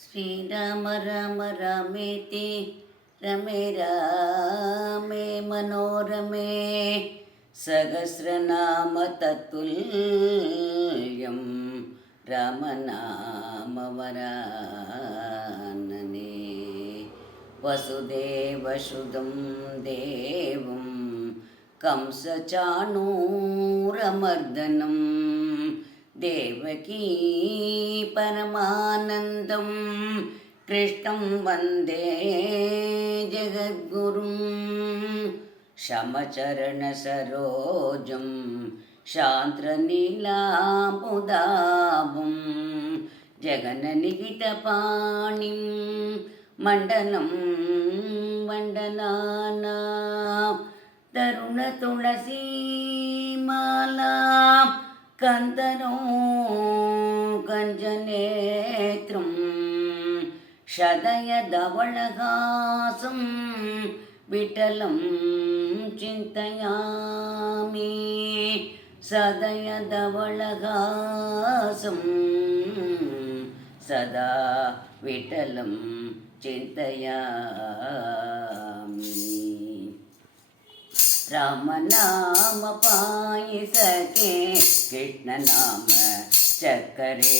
ಶ್ರೀರಾಮ ರಾಮ ರಾಮೇತಿ ರಮೇ ರಾಮೇ ಮನೋರಮೆ ಸಹಸ್ರನಾಮ ತತ್ತುಲ್ಯಂ ರಾಮನಾಮವರಾನನೆ ವಸುದೇವಸುಧಂ ದೇವಂ ಕಂಸಚಾಣೂರಮರ್ದನಂ ದೇವಕೀ ಪರಮಾನಂದಂ ಕೃಷ್ಣಂ ವಂದೇ ಜಗದ್ಗುರುಂ ಶಮಚರಣಸರೋಜಂ ಶಾಂತ್ರನೀಲಾಂಬುದಾಭಂ ಜಗನ್ನನಿಗಿತಪಾಣಿಂ ಮಂಡನಂ ವಂದನಾನಾಂ ತರುಣತುಳಸೀಮಾಲಾ ಕಂದನೋ ಕಂಜನೇತ್ರಂ ಶದಯಧವಳಹಾಸಂ ವಿಠಲಂ ಚಿಂತಯಾಮಿ ಸದಯಧವಳಹಾಸಂ ಸದಾ ವಿಠಲಂ ಚಿಂತಯಾಮಿ ರಾಮನಾಮ ಪಾಯಿಸಕ್ಕೆ ಕೃಷ್ಣನಾಮ ಚಕ್ಕರೆ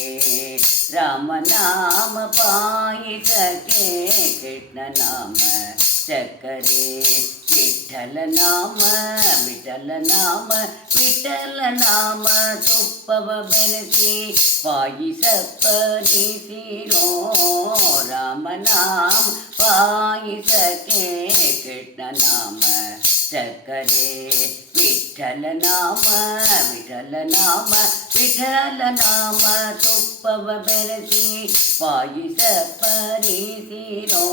ರಾಮನಾಮ ಪಾಯಿಸಕ್ಕೆ ಕೃಷ್ಣನಾಮ ಚಕ್ಕರೆ ವಿಠಲ ನಾಮ ವಿಠಲ ನಾಮ ವಿಠಲ ನಾಮ ತುಪ್ಪವ ಬೆರೆಸಿ ಪಾಯಿಸ ಪರಿಸಿರೋ ರಾಮನಾಮ ಪಾಯಿಸಕ್ಕೆ ಕೃಷ್ಣನಾಮ ಚಕ್ಕರೆ ವಿಠಲ ನಾಮ ವಿಠಲ ನಾಮ ವಿಠಲ ನಾಮ ತುಪ್ಪವ ಬೆರೆಸಿ ಪಾಯಿಸ ಪರಿಸಿರೋ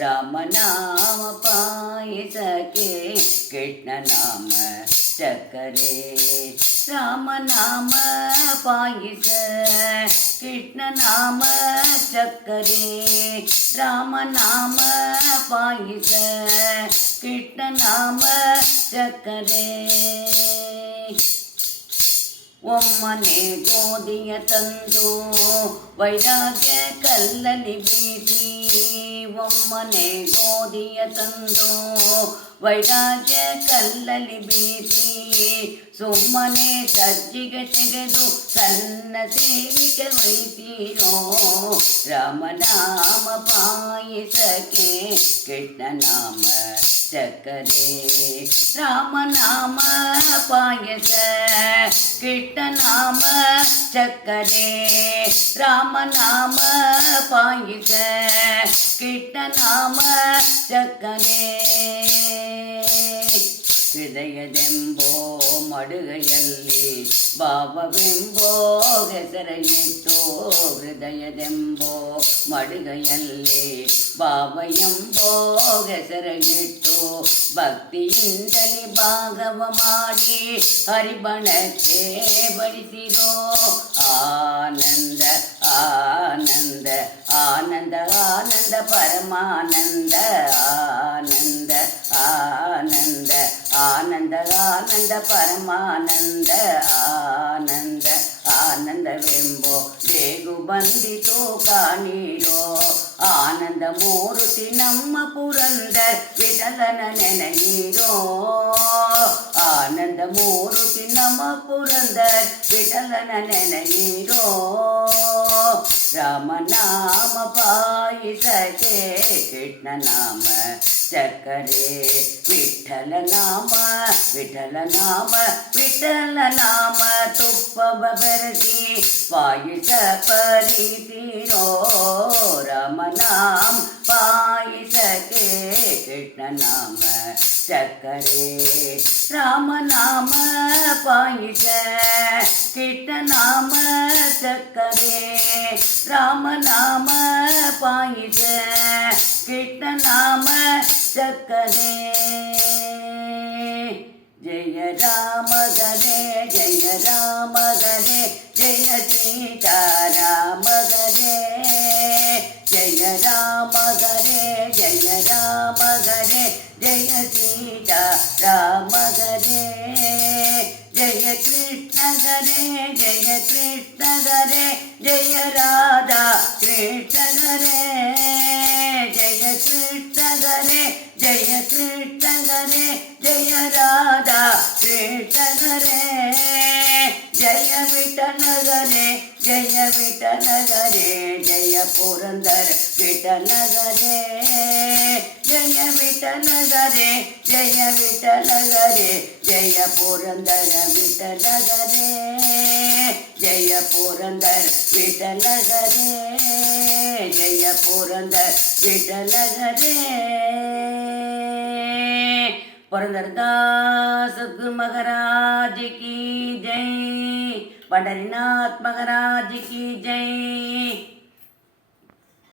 ರಾಮನಾಮ ಪಾಯಿಸಕ್ಕೆ ಕೃಷ್ಣನಾಮ ಚಕ್ಕರೆ ರಾಮನಾಮ ಪಾಯಿಸ ಕೃಷ್ಣನಾಮ ಚಕ್ಕರೆ ರಾಮನಾಮ ಪಾಯಿಸ ಕೃಷ್ಣನಾಮ ಚಕ್ಕರೆ ಒಮ್ಮನೆ ಗೋಧಿಯ ತಂದು ವೈರಾಗ್ಯ ಕಲ್ಲಲ್ಲಿ ಬೀಸಿ ಒಮ್ಮನೆ ಗೋಧಿಯ ತಂದು ವೈರಾಗ್ಯ ಕಲ್ಲಲ್ಲಿ ಬೀಸಿ ಸುಮ್ಮನೆ ಸಜ್ಜಿಗೆ ತೆಗೆದು ಸಣ್ಣ ಸೇವಿಕೆ ವಹಿಸಿರೋ ರಾಮನಾಮ ಪಾಯಿಸಕ್ಕೆ ಕೃಷ್ಣನಾಮ ಚಕ್ಕರೆ ರಾಮನಾಮ ಪಾಯಸ ಕೃಷ್ಣನಾಮ ಚಕ್ಕರೆ ರಾಮನಾಮ ಪಾಯಸ ಕೃಷ್ಣನಾಮ ಚಕ್ಕರೆ ಹೃದಯದೆಂಬೋ ಮಡುಗೆಯಲ್ಲಿ ಭಾವವೆಂಬೋ ಹೆಸರೆಯಿಟ್ಟು ಹೃದಯದೆಂಬೋ ಮಡುಗೆಯಲ್ಲಿ ಭಾವ ಎಂಬೋ ಹೆಸರೆಯಿಟ್ಟು ಭಕ್ತಿಯಿಂದಲೇ ಭಾಗವ ಮಾಡಿ ಹರಿಬಣಕ್ಕೆ ಬಡಿಸಿರೋ ಆನಂದ ಆನಂದ ಆನಂದ ಆನಂದ ಪರಮಾನಂದ ಆನಂದ ಆನಂದ ಆನಂದ ಆನಂದ ಪರಮಾನಂದ ಆನಂದ ಆನಂದವೆಂಬೋ ಬೇಗು ಬಂದಿತು ಕಾಣೀರೋ ಆನಂದ ಮೂರ್ತಿ ನಮ್ಮ ಪುರಂದರ್ ವಿಠಲನ ನೆನೆಯಿರೋ ಆನಂದ ಮೂರ್ತಿ ನಮ್ಮ ಪುರಂದರ್ ವಿಠಲನ ನೆನೆಯಿರೋ ರಾಮನಾಮ ಪಾಯಿಸಕ್ಕೆ ಕೃಷ್ಣನಾಮ ಚಕ್ಕರೆ ವಿಠಲ ನಾಮ ವಿಠಲ ನಾಮ ವಿಠಲ ನಾಮ ತುಪ್ಪವ ಬೆರೆಸಿ ಪಾಯಿಸ ಪರಿಸಿರೋ ರಾಮನಾಮ ಪಾಯಿಸಕ್ಕೆ ಕೃಷ್ಣನಾಮ ಚಕ್ಕರೆ ರಾಮನಾಮ ಪಾಯಿಸ ಕೃಷ್ಣನಾಮ ಚಕ್ಕರೆ ರಾಮನಾಮ ಪಾಯಿಸ ಕೃಷ್ಣನಾಮ ಚಕ್ಕರೆ ಜಯ ರಾಮ ಗರೆ ಜಯ ರಾಮ ಗರೆ ಜಯ ಸೀತಾರಾಮ ಗರೆ ಜಯ ರಾಮ ಗರೆ ಜಯ ರಾಮ ಗರೆ ಜಯ ಸೀತಾರಾಮ ಗರೆ ಜಯ ಕೃಷ್ಣ ಗರೆ ಜಯ ಕೃಷ್ಣ ಗರೆ ಜಯ ರಾಧಾ ಕೃಷ್ಣ जय विठ्ठल रे जय पुरंदर विठ्ठल रे जय विठ्ठल रे जय विठ्ठल रे जय पुरंदर विठ्ठल रे जय पुरंदर विठ्ठल रे जय पुरंदर विठ्ठल रे पुरंदरदास सद्गुरु महाराज की जय, पंढरीनाथ महाराज की जय।